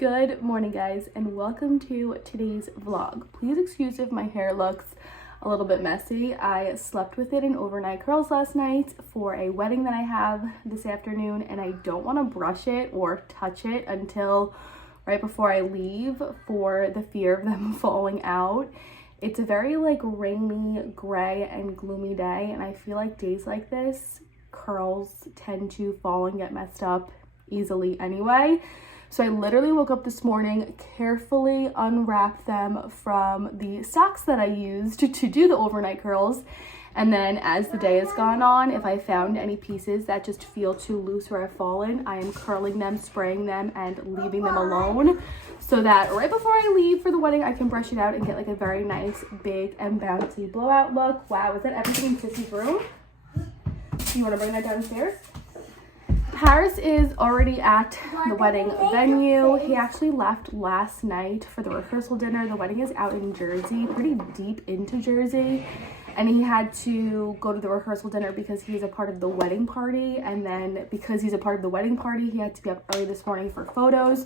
Good morning, guys, and welcome to today's vlog. Please excuse if my hair looks a little bit messy. I slept with it in overnight curls last night for a wedding that I have this afternoon, and I don't want to brush it or touch it until right before I leave for the fear of them falling out. It's a very rainy, gray, and gloomy day, and I feel like days like this, curls tend to fall and get messed up easily anyway. So I literally woke up this morning, carefully unwrapped them from the socks that I used to do the overnight curls. And then as the day has gone on, if I found any pieces that just feel too loose or have fallen, I am curling them, spraying them, and leaving them alone so that right before I leave for the wedding, I can brush it out and get a very nice, big, and bouncy blowout look. Wow, is that everything in Kissy's room? Do you want to bring that downstairs? Harris is already at the wedding venue. He actually left last night for the rehearsal dinner. The wedding is out in Jersey, pretty deep into Jersey. And he had to go to the rehearsal dinner because he's a part of the wedding party. And then because he's a part of the wedding party, he had to be up early this morning for photos.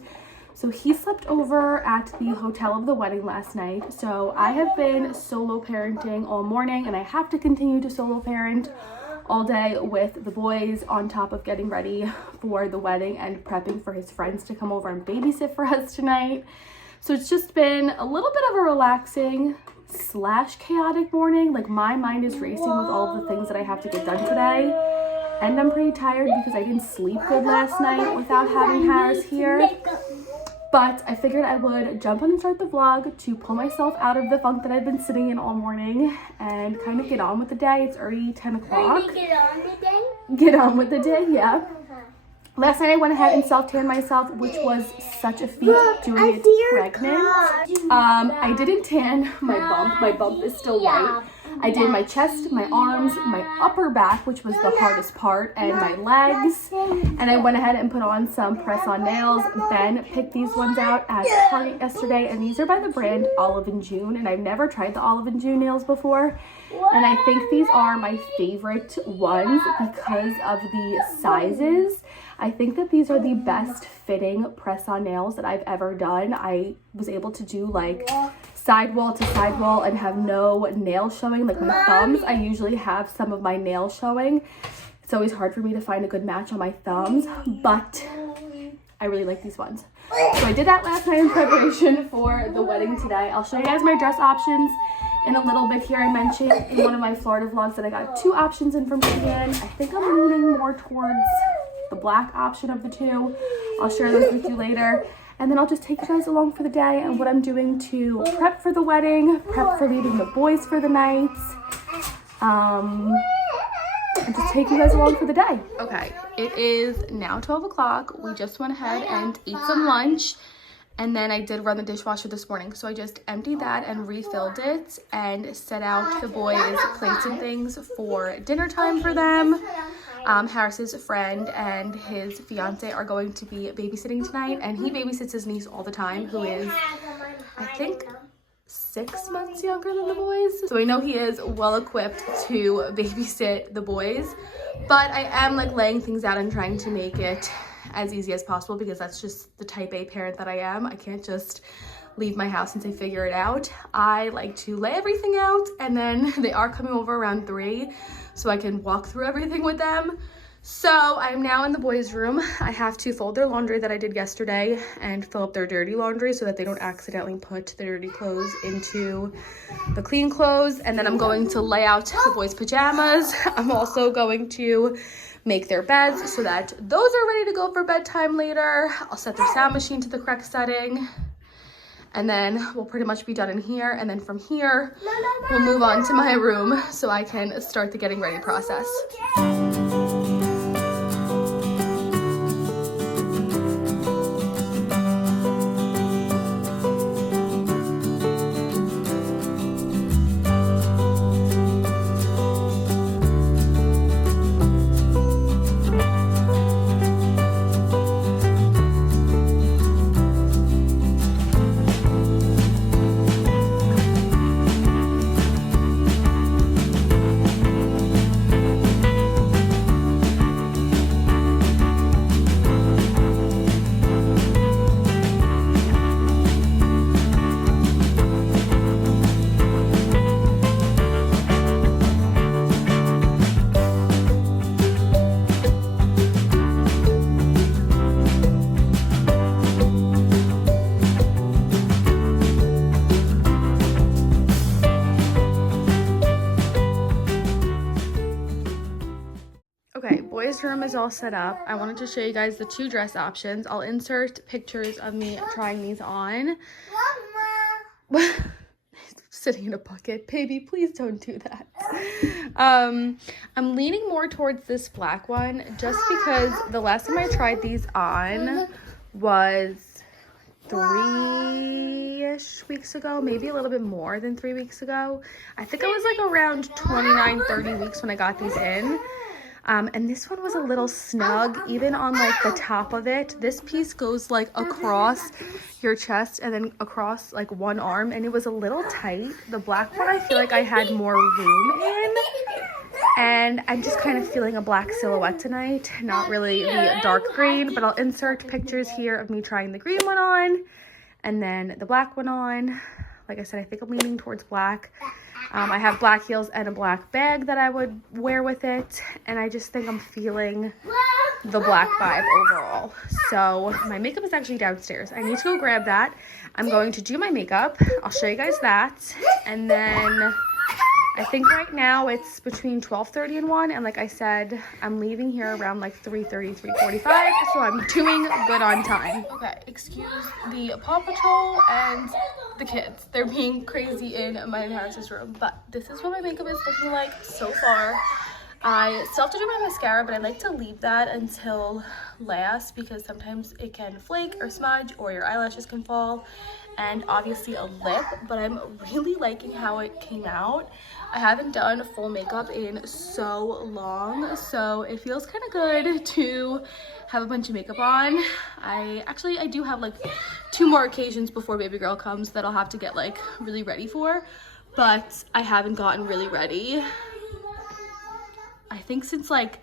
So he slept over at the hotel of the wedding last night. So I have been solo parenting all morning, and I have to continue to solo parent all day with the boys on top of getting ready for the wedding and prepping for his friends to come over and babysit for us tonight. So it's just been a little bit of a relaxing / chaotic morning. My mind is racing with all of the things that I have to get done today. And I'm pretty tired because I didn't sleep good last night without having Harris here. But I figured I would jump on and start the vlog to pull myself out of the funk that I've been sitting in all morning and kind of get on with the day. It's already 10 o'clock. Get on the day? Get on with the day, yeah. Last night I went ahead and self-tanned myself, which was such a feat doing it pregnant. I didn't tan my bump. My bump is still white. I did my chest, my arms, my upper back, which was the hardest part, and my legs. And I went ahead and put on some press-on nails. Ben picked these ones out at Target yesterday, and these are by the brand Olive & June, and I've never tried the Olive & June nails before. And I think these are my favorite ones because of the sizes. I think that these are the best fitting press-on nails that I've ever done. I was able to do sidewall to sidewall and have no nails showing. My thumbs, I usually have some of my nails showing. It's always hard for me to find a good match on my thumbs, but I really like these ones. So I did that last night in preparation for the wedding today. I'll show you guys my dress options in a little bit here. I mentioned in one of my Florida vlogs that I got 2 options in from Vivian. I think I'm leaning more towards the black option of the 2. I'll share those with you later. And then I'll just take you guys along for the day and what I'm doing to prep for the wedding, prep for leaving the boys for the night, and just take you guys along for the day. Okay, it is now 12 o'clock. We just went ahead and ate some lunch, and then I did run the dishwasher this morning. So I just emptied that and refilled it and set out the boys' plates and things for dinner time for them. Harris's friend and his fiance are going to be babysitting tonight, and he babysits his niece all the time, who is, I think, 6 months younger than the boys. So I know he is well equipped to babysit the boys, but I am laying things out and trying to make it as easy as possible because that's just the type A parent that I am. I can't just leave my house until I figure it out. I like to lay everything out, and then they are coming over around 3, so I can walk through everything with them. So I'm now in the boys' room. I have to fold their laundry that I did yesterday and fill up their dirty laundry so that they don't accidentally put the dirty clothes into the clean clothes. And then I'm going to lay out the boys' pajamas. I'm also going to make their beds so that those are ready to go for bedtime later. I'll set their sound machine to the correct setting. And then we'll pretty much be done in here. And then from here, we'll move on to my room so I can start the getting ready process. boys' room is all set up. I wanted to show you guys the 2 dress options. I'll insert pictures of me trying these on. Mama. Sitting in a bucket. Baby, please don't do that. I'm leaning more towards this black one just because the last time I tried these on was 3-ish weeks ago, maybe a little bit more than 3 weeks ago. I think I was like around 29, 30 weeks when I got these in. And this one was a little snug, even on like the top of it. This piece goes like across your chest and then across like one arm, and it was a little tight. The black one I feel like I had more room in, and I'm just kind of feeling a black silhouette tonight, not really the dark green, but I'll insert pictures here of me trying the green one on and then the black one on. Like I said, I think I'm leaning towards black. I have black heels and a black bag that I would wear with it, and I just think I'm feeling the black vibe overall. So my makeup is actually downstairs. I need to go grab that. I'm going to do my makeup. I'll show you guys that, and then I think right now it's between 12:30 and 1, and like I said, I'm leaving here around like 3:30, 3:45, so I'm doing good on time. Okay, excuse the Paw Patrol and the kids. They're being crazy in my in-house's room, but this is what my makeup is looking like so far. I still have to do my mascara, but I like to leave that until last because sometimes it can flake or smudge or your eyelashes can fall, and obviously a lip, but I'm really liking how it came out. I haven't done full makeup in so long, so it feels kind of good to have a bunch of makeup on. I do have like 2 more occasions before baby girl comes that I'll have to get like really ready for, but I haven't gotten really ready I think since like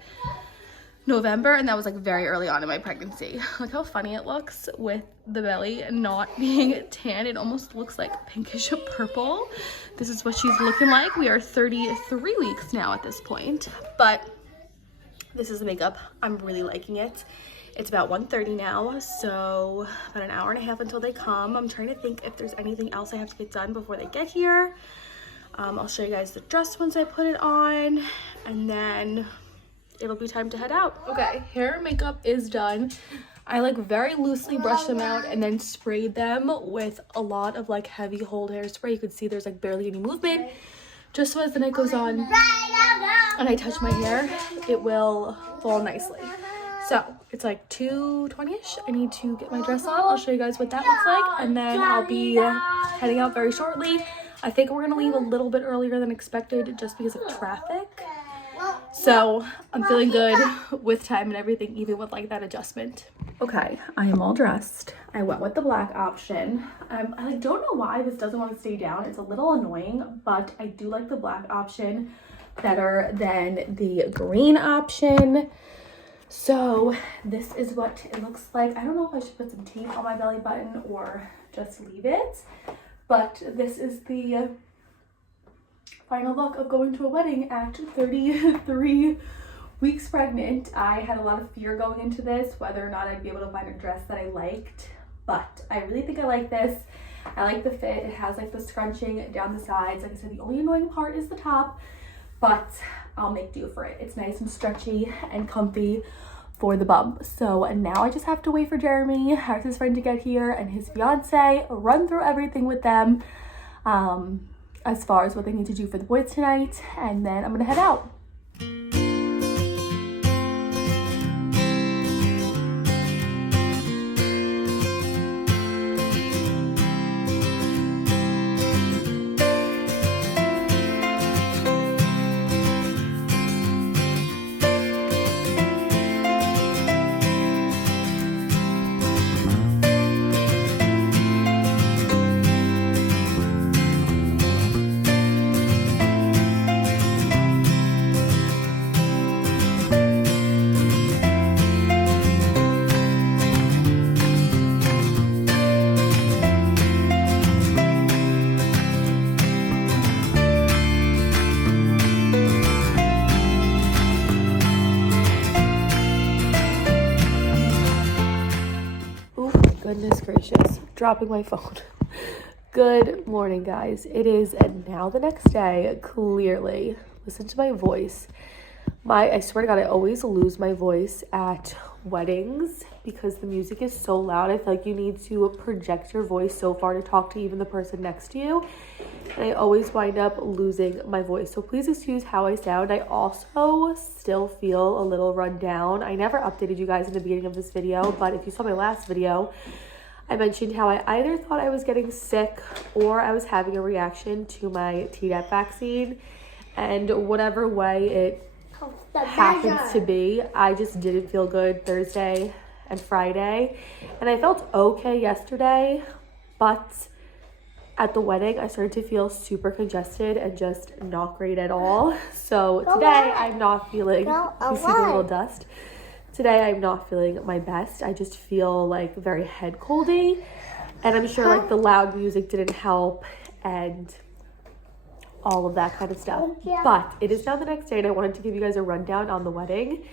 November, and that was like very early on in my pregnancy. Look how funny it looks with the belly not being tan. It almost looks like pinkish purple. This is what she's looking like. We are 33 weeks now at this point, but this is the makeup. I'm really liking it. It's about 1:30 now, so about an hour and a half until they come. I'm trying to think if there's anything else I have to get done before they get here. I'll show you guys the dress once I put it on, and then it'll be time to head out. Okay, hair and makeup is done. I like very loosely brushed them out and then sprayed them with a lot of like heavy hold hairspray. You can see there's like barely any movement. Just so as the night goes on and I touch my hair, it will fall nicely. So it's like 2:20ish. I need to get my dress on. I'll show you guys what that looks like, and then I'll be heading out very shortly. I think we're gonna leave a little bit earlier than expected just because of traffic. So I'm feeling good with time and everything, even with like that adjustment. Okay, I am all dressed. I went with the black option. I like don't know why this doesn't want to stay down. It's a little annoying, but I do like the black option better than the green option. So this is what it looks like. I don't know if I should put some tape on my belly button or just leave it, but this is the final look of going to a wedding at 33 weeks pregnant. I had a lot of fear going into this, whether or not I'd be able to find a dress that I liked, but I really think I like this. I like the fit. It has like the scrunching down the sides. Like I said, the only annoying part is the top, but I'll make do for it. It's nice and stretchy and comfy for the bump. So now I just have to wait for Jeremy, his friend, to get here, and his fiance, run through everything with them as far as what they need to do for the boys tonight, and then I'm gonna head out. Goodness gracious, dropping my phone. Good morning, guys. It is now the next day. Clearly, listen to my voice. I swear to God, I always lose my voice at weddings because the music is so loud. I feel like you need to project your voice so far to talk to even the person next to you. And I always wind up losing my voice. So please excuse how I sound. I also still feel a little run down. I never updated you guys in the beginning of this video, but if you saw my last video, I mentioned how I either thought I was getting sick or I was having a reaction to my Tdap vaccine. And whatever way it happens to be, I just didn't feel good Thursday and Friday, and I felt okay yesterday, but at the wedding I started to feel super congested and just not great at all. So today I'm not feeling, you see the little dust, today I'm not feeling my best. I just feel like very head coldy, and I'm sure like the loud music didn't help and all of that kind of stuff. But it is now the next day, and I wanted to give you guys a rundown on the wedding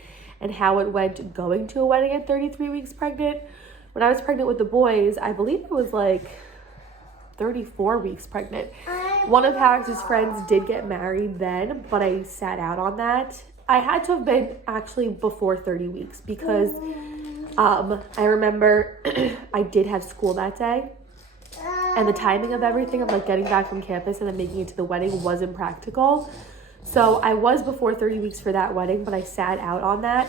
and how it went going to a wedding at 33 weeks pregnant. When I was pregnant with the boys, I believe it was like 34 weeks pregnant. One of Harris's friends did get married then, but I sat out on that. I had to have been actually before 30 weeks because I remember I did have school that day. And the timing of everything of like getting back from campus and then making it to the wedding wasn't practical. So I was before 30 weeks for that wedding, but I sat out on that.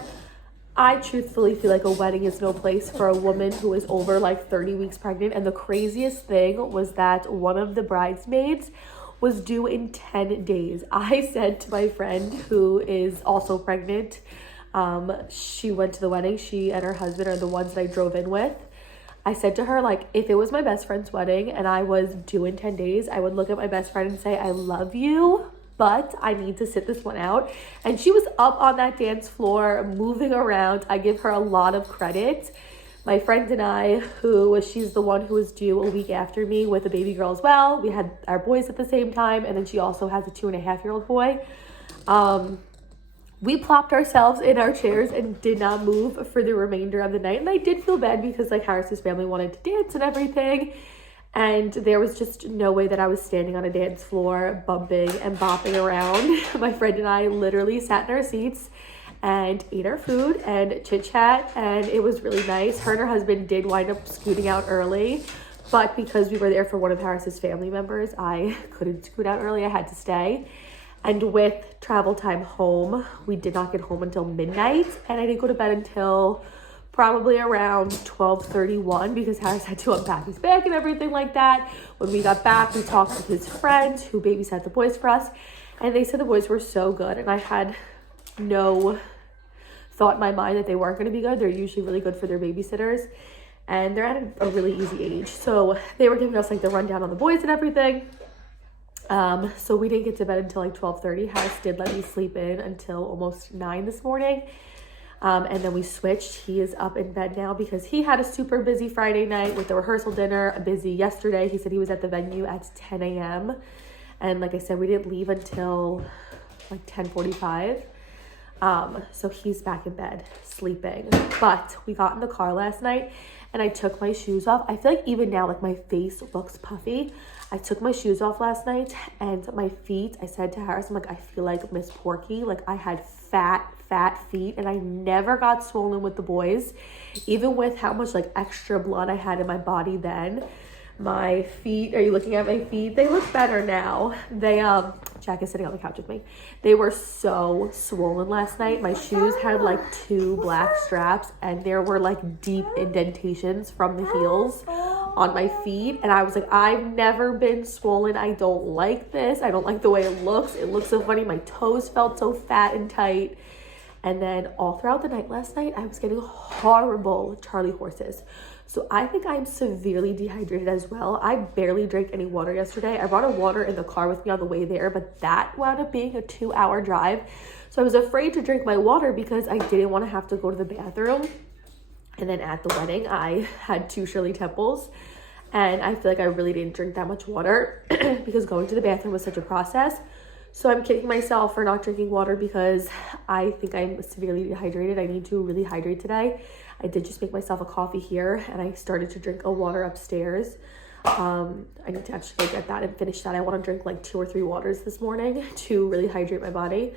I truthfully feel like a wedding is no place for a woman who is over like 30 weeks pregnant. And the craziest thing was that one of the bridesmaids was due in 10 days. I said to my friend who is also pregnant, she went to the wedding, she and her husband are the ones that I drove in with. I said to her, like, if it was my best friend's wedding and I was due in 10 days, I would look at my best friend and say, I love you, but I need to sit this one out. And she was up on that dance floor, moving around. I give her a lot of credit. My friend and I, she's the one who was due a week after me with a baby girl as well. We had our boys at the same time, and then she also has a 2.5-year-old boy. We plopped ourselves in our chairs and did not move for the remainder of the night. And I did feel bad because like Harris's family wanted to dance and everything. And there was just no way that I was standing on a dance floor, bumping and bopping around. My friend and I literally sat in our seats and ate our food and chit chat. And it was really nice. Her and her husband did wind up scooting out early. But because we were there for one of Harris's family members, I couldn't scoot out early. I had to stay. And with travel time home, we did not get home until midnight, and I didn't go to bed until probably around 12:31 because Harris had to unpack his bag and everything like that. When we got back, we talked with his friends who babysat the boys for us, and they said the boys were so good, and I had no thought in my mind that they weren't going to be good. They're usually really good for their babysitters, and they're at a really easy age. So they were giving us like the rundown on the boys and everything. So we didn't get to bed until like 12:30. Harris did let me sleep in until almost 9 this morning. And then we switched. He is up in bed now because he had a super busy Friday night with the rehearsal dinner, busy yesterday. He said he was at the venue at 10 a.m. And like I said, we didn't leave until like 10:45. So he's back in bed sleeping. But we got in the car last night and I took my shoes off. I feel like even now, like my face looks puffy. I took my shoes off last night and my feet, I said to Harris, I'm like, I feel like Miss Porky. Like I had fat feet and I never got swollen with the boys. Even with how much like extra blood I had in my body then. My feet, are you looking at my feet? They look better now. They, Jack is sitting on the couch with me. They were so swollen last night. My shoes had like 2 black straps and there were like deep indentations from the heels on my feet. And I was like, I've never been swollen. I don't like this. I don't like the way it looks. It looks so funny. My toes felt so fat and tight. And then all throughout the night last night, I was getting horrible Charlie horses. So I think I'm severely dehydrated as well. I barely drank any water yesterday. I brought a water in the car with me on the way there, but that wound up being a 2-hour drive. So I was afraid to drink my water because I didn't want to have to go to the bathroom. And then at the wedding, I had 2 Shirley Temples. And I feel like I really didn't drink that much water because going to the bathroom was such a process. So I'm kicking myself for not drinking water because I think I'm severely dehydrated. I need to really hydrate today. I did just make myself a coffee here and I started to drink a water upstairs. I need to actually get that and finish that. I want to drink like 2 or 3 waters this morning to really hydrate my body.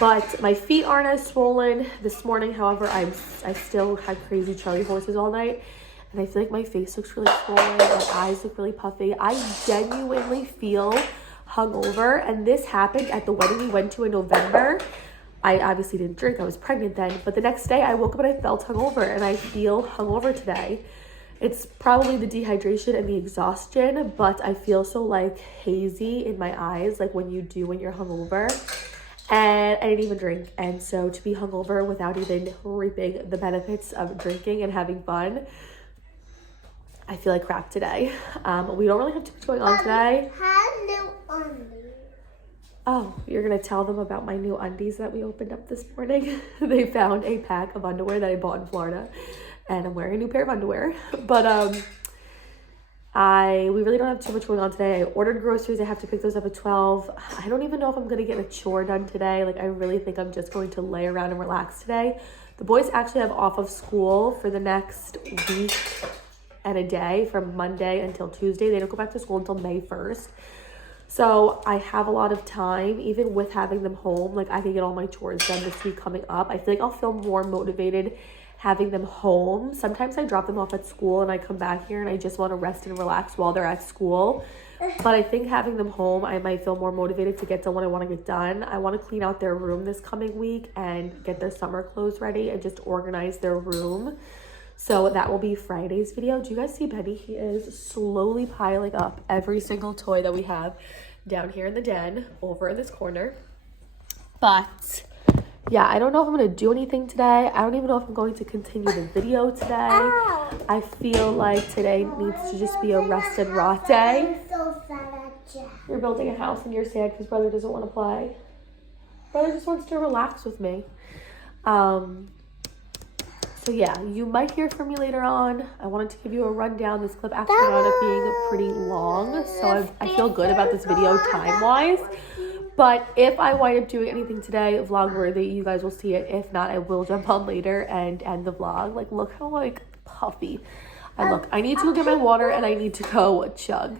But my feet aren't as swollen this morning. However, I still had crazy Charlie horses all night. And I feel like my face looks really swollen. My eyes look really puffy. I genuinely feel hungover. And this happened at the wedding we went to in November. I obviously didn't drink. I was pregnant then. But the next day I woke up and I felt hungover. And I feel hungover today. It's probably the dehydration and the exhaustion, but I feel so like hazy in my eyes, like when you're hungover. And I didn't even drink. And so to be hungover without even reaping the benefits of drinking and having fun, I feel like crap today. We don't really have too much going on today. New undies. Oh, you're going to tell them about my new undies that we opened up this morning. They found a pack of underwear that I bought in Florida. And I'm wearing a new pair of underwear. But we really don't have too much going on today. I ordered groceries. I have to pick those up at 12. I don't even know if I'm going to get a chore done today. Like, I really think I'm just going to lay around and relax today. The boys actually have off of school for the next week and a day, from Monday until Tuesday. They don't go back to school until May 1st. So I have a lot of time, even with having them home. Like, I can get all my chores done this week coming up. I feel like I'll feel more motivated having them home. Sometimes I drop them off at school and I come back here and I just want to rest and relax while they're at school. But I think having them home, I might feel more motivated to get done what I want to get done. I want to clean out their room this coming week and get their summer clothes ready and just organize their room. So that will be Friday's video. Do you guys see Benny? He is slowly piling up every single toy that we have down here in the den over in this corner. But yeah, I don't know if I'm going to do anything today. I don't even know if I'm going to continue the video today. I feel like today needs to just be a rest and rot day. I'm so sad at Jack. You're building a house and you're sad because brother doesn't want to play. Brother just wants to relax with me. So yeah, you might hear from me later on. I wanted to give you a rundown. This clip actually ended up being pretty long, so I feel good about this video time-wise. But if I wind up doing anything today, vlog-worthy, you guys will see it. If not, I will jump on later and end the vlog. Like, look how, like, puffy I look. I need to go get my water and I need to go chug.